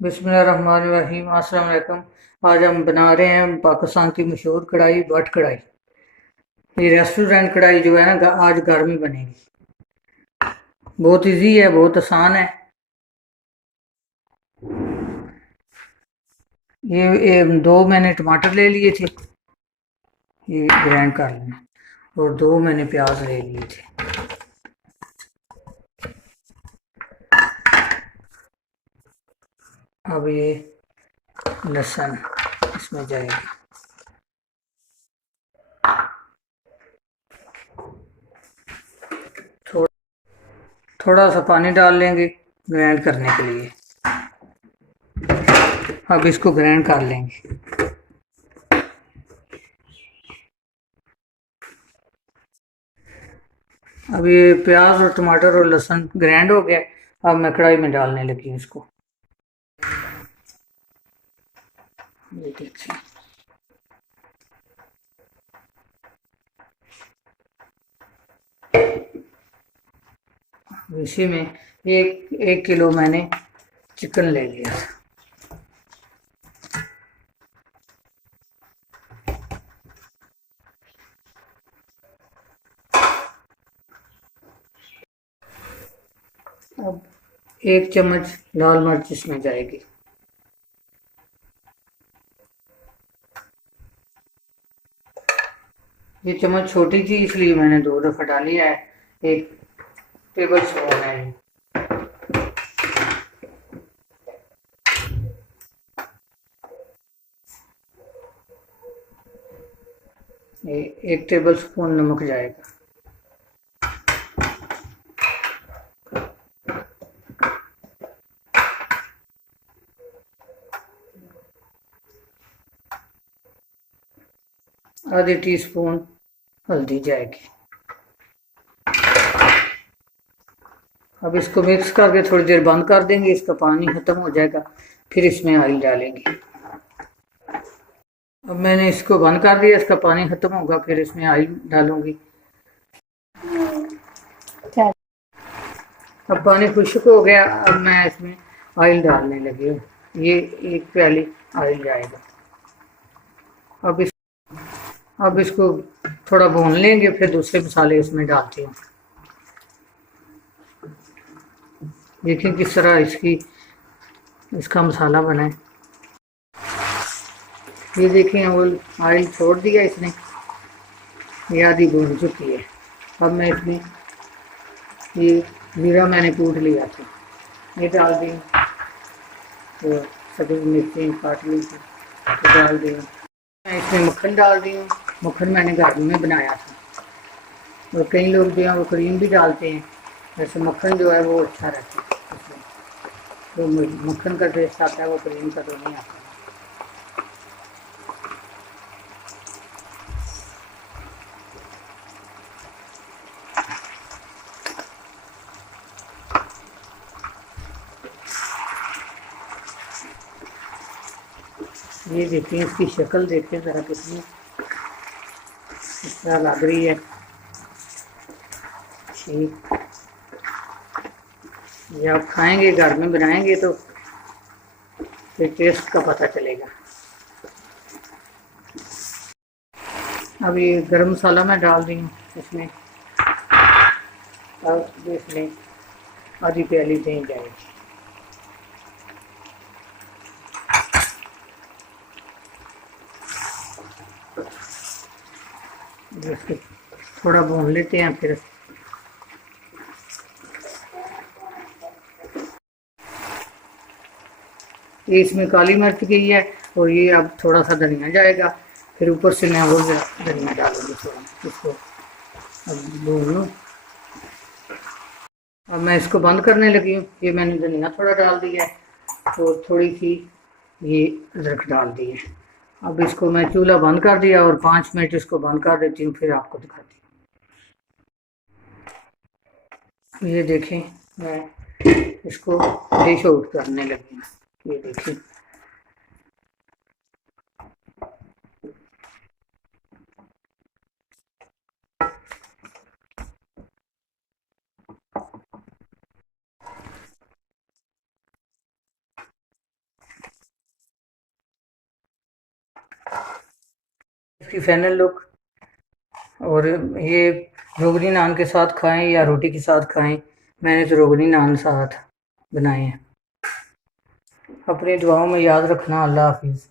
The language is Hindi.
बिस्मिल्लाहिर्रहमानिर्रहीम। अस्सलाम वालेकुम। आज हम बना रहे हैं पाकिस्तान की मशहूर कढ़ाई, भट कढ़ाई। ये रेस्टोरेंट कढ़ाई जो है ना, आज घर में बनेगी। बहुत इजी है, बहुत आसान है। ये 2 मैंने टमाटर ले लिए थे, ये ग्राइंड कर लेना। और 2 मैंने प्याज ले लिए थे। अब ये लहसुन इसमें जाएगी। थोड़ा थोड़ा सा पानी डाल लेंगे ग्राइंड करने के लिए। अब इसको ग्राइंड कर लेंगे। अब ये प्याज और टमाटर और लहसुन ग्राइंड हो गया। अब मैं कढ़ाई में डालने लगी हूँ इसको। ये देखिए, इसी में एक 1 किलो मैंने चिकन ले लिया। अब 1 चम्मच लाल मिर्च इसमें जाएगी। ये चम्मच छोटी थी इसलिए मैंने 2 दफ़ा डाली है। 1 टेबल स्पून है ये। 1 टेबल स्पून नमक जाएगा। ½ टीस्पून हल्दी जाएगी। अब इसको मिक्स करके थोड़ी देर बंद कर देंगे, इसका पानी खत्म हो जाएगा, फिर इसमें ऑयल डालेंगे। अब मैंने इसको बंद कर दिया, इसका पानी खत्म होगा, फिर इसमें ऑयल डालूंगी। अब पानी खुश्क हो गया, अब मैं इसमें ऑयल डालने लगी हूँ। ये 1 प्याली ऑयल जाएगा। अब इस अब इसको थोड़ा भून लेंगे, फिर दूसरे मसाले इसमें डालती हूँ। देखिए किस तरह इसका मसाला बना है। ये देखिए ऑयल छोड़ दिया इसने, ये आधी भून चुकी है। अब मैं इसमें ये जीरा मैंने कूट लिया था, ये डाल दी। तो सब्ज़ मिर्ची काट ली थी तो डाल दी। मैं इसमें मक्खन डाल दी हूँ। मक्खन मैंने घर में बनाया था, और कई लोग जो है वो क्रीम भी डालते हैं। वैसे मक्खन जो है वो अच्छा रहता है इसमें। तो मक्खन का टेस्ट आता है, वो क्रीम का तो नहीं आता। ये देखिए इसकी शक्ल देखिए ज़रा, कितनी इस तरह लग रही है। ठीक, ये आप खाएंगे, घर में बनाएंगे तो फिर टेस्ट का पता चलेगा। अब ये गरम मसाला मैं डाल दी हूँ इसमें। अब इसमें आधी प्याली दही जाएगी। इसको थोड़ा भून लेते हैं। फिर ये इसमें काली मिर्च गई है, और ये अब थोड़ा सा धनिया जाएगा। फिर ऊपर से मैं और धनिया डालूंगी थोड़ा। इसको अब भून लूँ। अब मैं इसको बंद करने लगी हूँ। ये मैंने धनिया थोड़ा डाल दिया है, और थोड़ी सी ये अदरक डाल दी है। अब इसको मैं चूल्हा बंद कर दिया, और 5 मिनट इसको बंद कर देती हूँ, फिर आपको दिखाती हूँ। ये देखें, मैं इसको डिश आउट करने लगी हूँ। ये देखिए, इसकी फाइनल लुक। और ये रोगनी नान के साथ खाएं या रोटी के साथ खाएं, मैंने तो रोगनी नान साथ बनाए हैं। अपनी दुआओं में याद रखना। अल्लाह हाफिज़।